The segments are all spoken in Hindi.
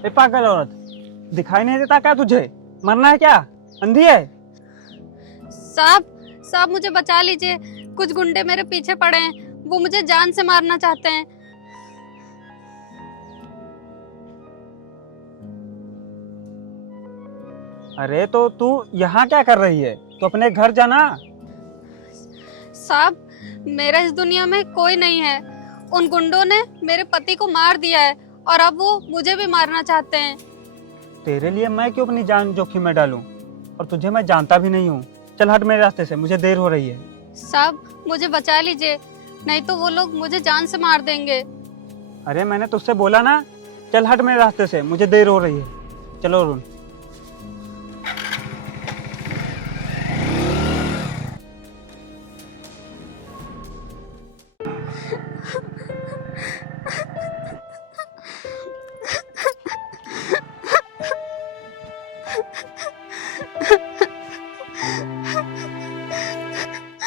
ए पागल औरत, दिखाई नहीं देता क्या तुझे? मरना है क्या? अंधी है? साहब साहब मुझे बचा लीजिए, कुछ गुंडे मेरे पीछे पड़े हैं, वो मुझे जान से मारना चाहते हैं। अरे तो तू यहाँ क्या कर रही है? तू अपने घर जाना। साहब मेरा इस दुनिया में कोई नहीं है, उन गुंडों ने मेरे पति को मार दिया है और अब वो मुझे भी मारना चाहते हैं। तेरे लिए मैं क्यों अपनी जान जोखिम में डालूं? और तुझे मैं जानता भी नहीं हूँ। चल हट मेरे रास्ते से, मुझे देर हो रही है। साहब मुझे बचा लीजिए, नहीं तो वो लोग मुझे जान से मार देंगे। अरे मैंने तुझसे बोला ना, चल हट मेरे रास्ते से, मुझे देर हो रही है। चलो अरुण।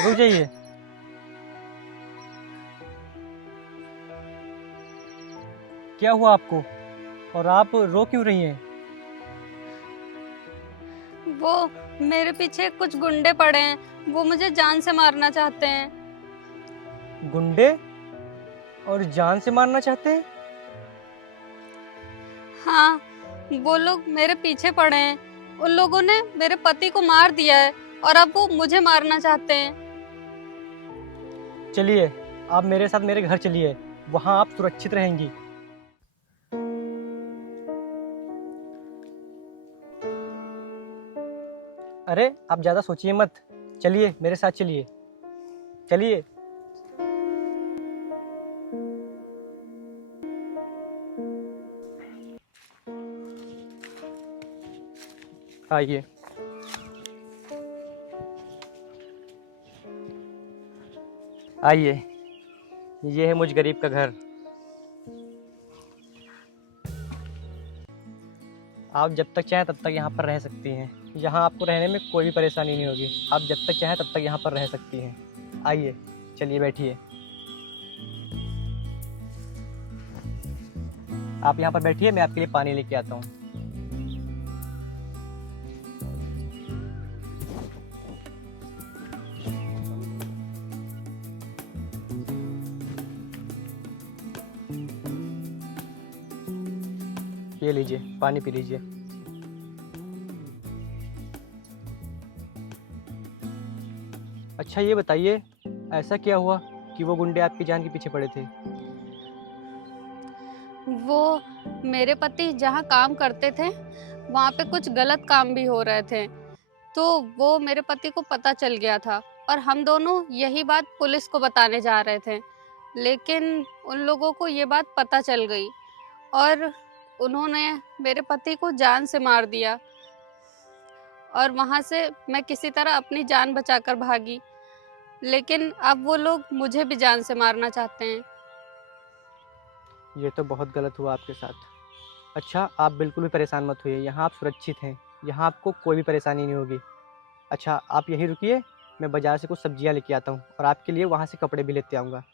रुक जाइए। क्या हुआ आपको और आप रो क्यों रही हैं? वो मेरे पीछे कुछ गुंडे पड़े हैं, वो मुझे जान से मारना चाहते हैं। गुंडे? और जान से मारना चाहते हैं? हाँ, वो लोग मेरे पीछे पड़े हैं, उन लोगों ने मेरे पति को मार दिया है और अब वो मुझे मारना चाहते हैं। चलिए आप मेरे साथ मेरे घर चलिए, वहाँ आप सुरक्षित रहेंगी। अरे आप ज़्यादा सोचिए मत, चलिए मेरे साथ चलिए, चलिए। आइए। आइए, ये है मुझ गरीब का घर। आप जब तक चाहें तब तक यहाँ पर रह सकती हैं। यहाँ आपको रहने में कोई भी परेशानी नहीं होगी। आप जब तक चाहें तब तक यहाँ पर रह सकती हैं। आइए, चलिए बैठिए। आप यहाँ पर बैठिए, मैं आपके लिए पानी लेके आता हूँ। ये लीजिए, पानी पी लीजिए। अच्छा ये बताइए, ऐसा क्या हुआ कि वो गुंडे आपकी जान के पीछे पड़े थे? वो मेरे पति जहाँ काम करते थे वहाँ पे कुछ गलत काम भी हो रहे थे, तो वो मेरे पति को पता चल गया था और हम दोनों यही बात पुलिस को बताने जा रहे थे, लेकिन उन लोगों को ये बात पता चल गई और उन्होंने मेरे पति को जान से मार दिया और वहाँ से मैं किसी तरह अपनी जान बचाकर भागी, लेकिन अब वो लोग मुझे भी जान से मारना चाहते हैं। ये तो बहुत गलत हुआ आपके साथ। अच्छा आप बिल्कुल भी परेशान मत होइए, यहाँ आप सुरक्षित हैं, यहाँ आपको कोई भी परेशानी नहीं होगी। अच्छा आप यहीं रुकिए, मैं बाज़ार से कुछ सब्जियाँ लेके आता हूँ और आपके लिए वहाँ से कपड़े भी लेते आऊँगा।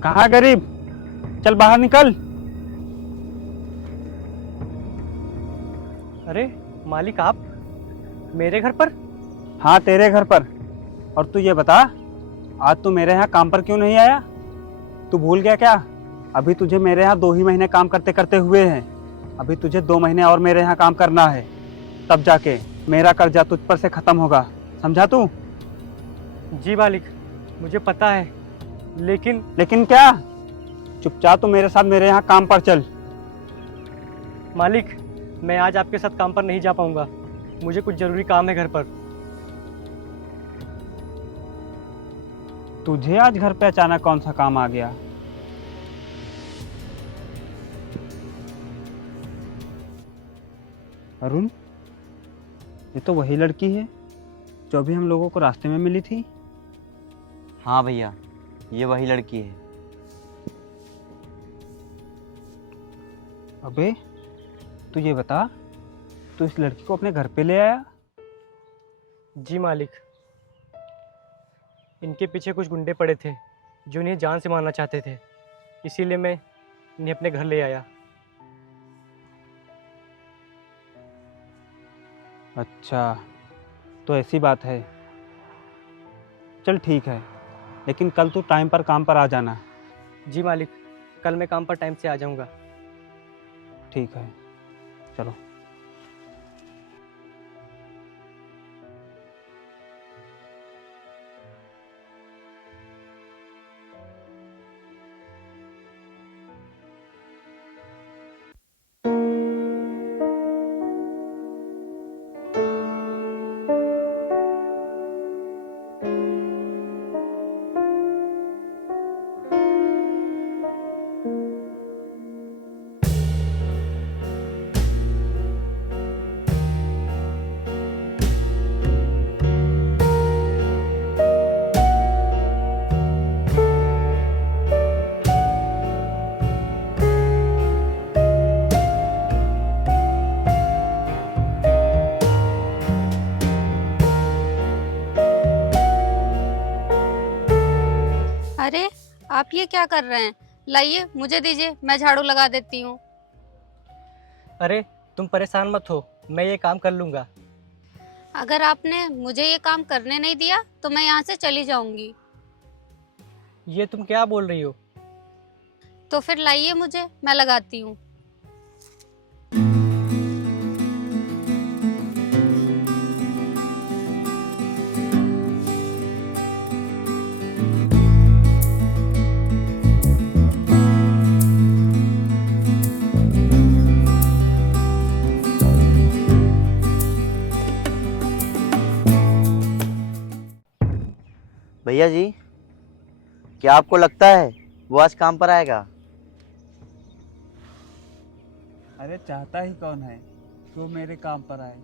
कहाँ गरीब? चल बाहर निकल। अरे मालिक आप मेरे घर पर? हाँ तेरे घर पर। और तू ये बता, आज तू मेरे यहाँ काम पर क्यों नहीं आया? तू भूल गया क्या? अभी तुझे मेरे यहाँ 2 ही महीने काम करते करते हुए हैं। अभी तुझे 2 महीने और मेरे यहाँ काम करना है, तब जाके मेरा कर्जा तुझ पर से खत्म होगा। समझा तू? जी मालिक, मुझे पता है, लेकिन क्या? चुपचाप तू मेरे साथ मेरे यहाँ काम पर चल। मालिक मैं आज आपके साथ काम पर नहीं जा पाऊँगा, मुझे कुछ ज़रूरी काम है घर पर। तुझे आज घर पे अचानक कौन सा काम आ गया? अरुण, ये तो वही लड़की है जो अभी हम लोगों को रास्ते में मिली थी। हाँ भैया, ये वही लड़की है। अबे, तू ये बता, तू इस लड़की को अपने घर पे ले आया? जी मालिक, इनके पीछे कुछ गुंडे पड़े थे जो इन्हें जान से मारना चाहते थे, इसीलिए मैं इन्हें अपने घर ले आया। अच्छा, तो ऐसी बात है। चल ठीक है, लेकिन कल तू टाइम पर काम पर आ जाना। जी मालिक, कल मैं काम पर टाइम से आ जाऊंगा। ठीक है, चलो। अरे, आप ये क्या कर रहे हैं? लाइए, मुझे दीजिए, मैं झाड़ू लगा देती हूँ। अरे तुम परेशान मत हो, मैं ये काम कर लूँगा। अगर आपने मुझे ये काम करने नहीं दिया तो मैं यहाँ से चली जाऊंगी। ये तुम क्या बोल रही हो? तो फिर लाइए मुझे, मैं लगाती हूँ। भैया जी, क्या आपको लगता है वो आज काम पर आएगा? अरे चाहता ही कौन है कि वो मेरे काम पर आए?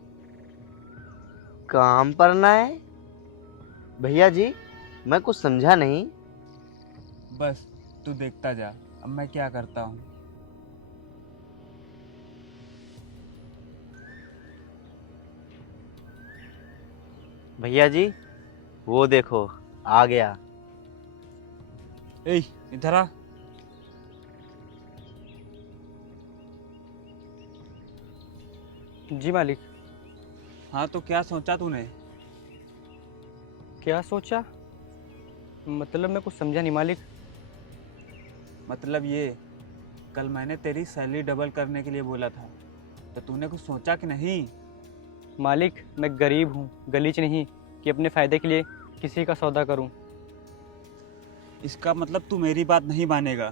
काम पर ना है? भैया जी, मैं कुछ समझा नहीं। बस तू देखता जा, अब मैं क्या करता हूँ। भैया जी, वो देखो आ गया। ए, इधर आ। जी मालिक। हाँ, तो क्या सोचा तूने? क्या सोचा? मतलब मैं कुछ समझा नहीं मालिक। मतलब ये, कल मैंने तेरी सैलरी डबल करने के लिए बोला था, तो तूने कुछ सोचा कि नहीं? मालिक, मैं गरीब हूँ, गलीच नहीं कि अपने फ़ायदे के लिए किसी का सौदा करूँ। इसका मतलब तू मेरी बात नहीं मानेगा?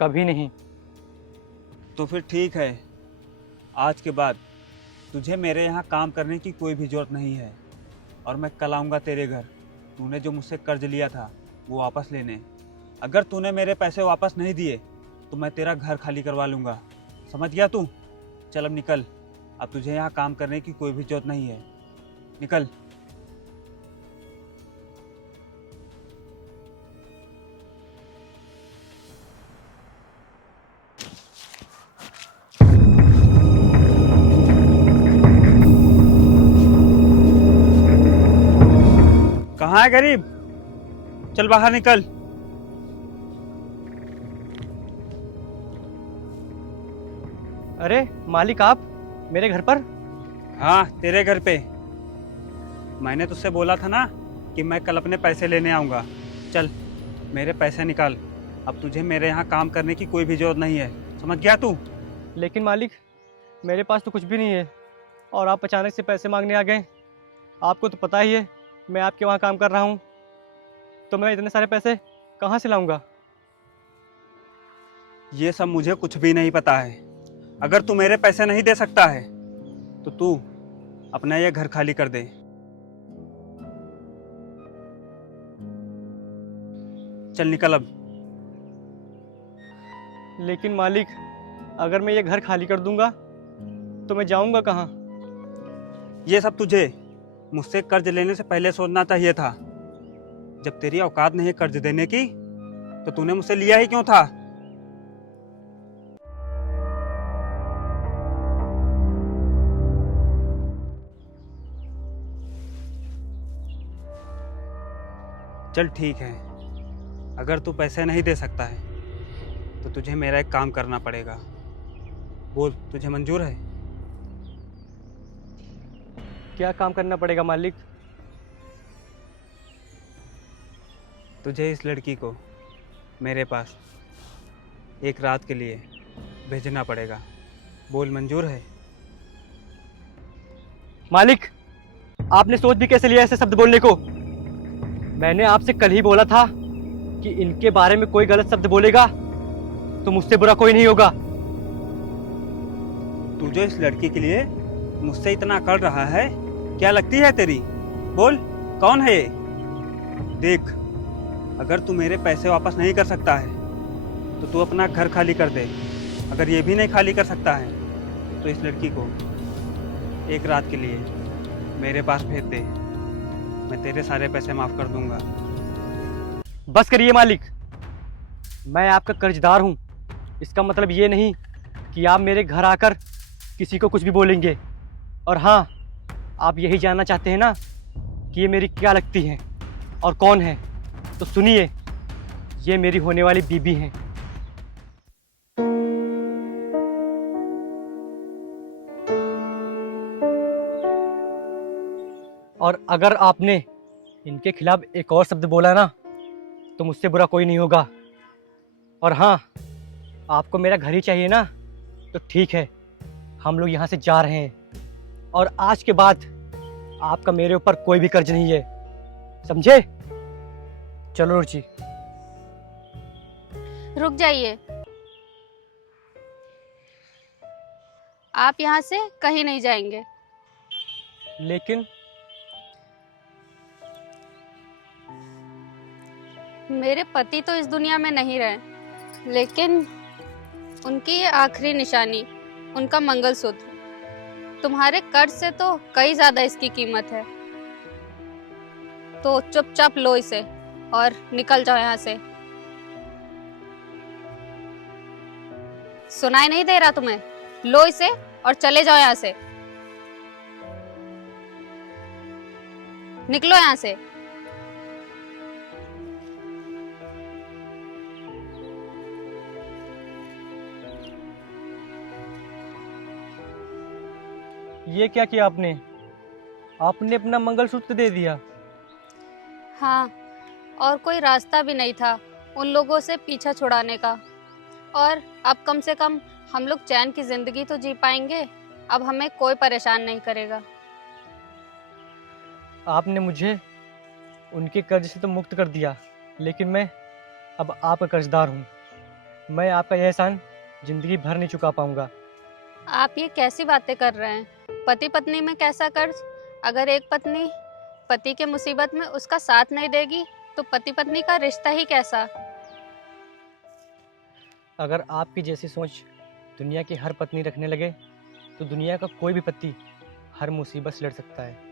कभी नहीं। तो फिर ठीक है, आज के बाद तुझे मेरे यहाँ काम करने की कोई भी ज़रूरत नहीं है, और मैं कल आऊँगा तेरे घर। तूने जो मुझसे कर्ज लिया था वो वापस लेने। अगर तूने मेरे पैसे वापस नहीं दिए तो मैं तेरा घर खाली करवा लूँगा। समझ गया तू? चल अब निकल, अब तुझे यहाँ काम करने की कोई भी ज़रूरत नहीं है। निकल। कहाँ है गरीब? चल बाहर निकल। अरे मालिक, आप मेरे घर पर? हाँ, तेरे घर पे। मैंने तुझसे बोला था ना कि मैं कल अपने पैसे लेने आऊँगा। चल मेरे पैसे निकाल, अब तुझे मेरे यहाँ काम करने की कोई भी जरूरत नहीं है। समझ गया तू? लेकिन मालिक, मेरे पास तो कुछ भी नहीं है और आप अचानक से पैसे मांगने आ गए। आपको तो पता ही है मैं आपके वहाँ काम कर रहा हूँ, तो मैं इतने सारे पैसे कहाँ से लाऊंगा? ये सब मुझे कुछ भी नहीं पता है। अगर तू मेरे पैसे नहीं दे सकता है तो तू अपना ये घर खाली कर दे। चल निकल अब। लेकिन मालिक, अगर मैं ये घर खाली कर दूंगा तो मैं जाऊंगा कहाँ? ये सब तुझे मुझसे कर्ज लेने से पहले सोचना चाहिए था। जब तेरी औकात नहीं है कर्ज देने की, तो तूने मुझसे लिया ही क्यों था? चल ठीक है, अगर तू पैसे नहीं दे सकता है तो तुझे मेरा एक काम करना पड़ेगा। बोल, तुझे मंजूर है? क्या काम करना पड़ेगा मालिक? तुझे इस लड़की को मेरे पास एक रात के लिए भेजना पड़ेगा। बोल, मंजूर है? मालिक, आपने सोच भी कैसे लिया ऐसे शब्द बोलने को? मैंने आपसे कल ही बोला था कि इनके बारे में कोई गलत शब्द बोलेगा तो मुझसे बुरा कोई नहीं होगा। तू जो इस लड़की के लिए मुझसे इतना कर रहा है, क्या लगती है तेरी? बोल, कौन है ये? देख, अगर तू मेरे पैसे वापस नहीं कर सकता है तो तू अपना घर खाली कर दे। अगर ये भी नहीं खाली कर सकता है तो इस लड़की को एक रात के लिए मेरे पास भेज दे। मैं तेरे सारे पैसे माफ कर दूंगा। बस करिए मालिक, मैं आपका कर्जदार हूँ। इसका मतलब ये नहीं कि आप मेरे घर आकर किसी को कुछ भी बोलेंगे। और हाँ, आप यही जानना चाहते हैं ना कि ये मेरी क्या लगती हैं और कौन है? तो सुनिए, ये मेरी होने वाली बीबी हैं। और अगर आपने इनके खिलाफ एक और शब्द बोला ना तो मुझसे बुरा कोई नहीं होगा। और हाँ, आपको मेरा घर ही चाहिए ना, तो ठीक है, हम लोग यहाँ से जा रहे हैं। और आज के बाद आपका मेरे ऊपर कोई भी कर्ज नहीं है, समझे? चलो रुचि। रुक जाइए, आप यहाँ से कहीं नहीं जाएंगे। लेकिन मेरे पति तो इस दुनिया में नहीं रहे, लेकिन उनकी ये आखिरी निशानी, उनका मंगलसूत्र, तुम्हारे कर्ज से तो कई ज्यादा इसकी कीमत है। तो चुपचाप लो इसे और निकल जाओ यहाँ से। सुनाई नहीं दे रहा तुम्हें? लो इसे और चले जाओ यहाँ से। निकलो यहाँ से। ये क्या किया आपने? आपने अपना मंगलसूत्र दे दिया? हाँ, और कोई रास्ता भी नहीं था उन लोगों से पीछा छुड़ाने का। और अब कम से कम हम लोग चैन की जिंदगी तो जी पाएंगे। अब हमें कोई परेशान नहीं करेगा। आपने मुझे उनके कर्ज से तो मुक्त कर दिया, लेकिन मैं अब आपका कर्जदार हूँ। मैं आपका यह एहसान जिंदगी भर नहीं चुका पाऊंगा। आप ये कैसी बातें कर रहे हैं? पति पत्नी में कैसा कर्ज? अगर एक पत्नी पति के मुसीबत में उसका साथ नहीं देगी तो पति पत्नी का रिश्ता ही कैसा? अगर आपकी जैसी सोच दुनिया की हर पत्नी रखने लगे तो दुनिया का कोई भी पति हर मुसीबत से लड़ सकता है।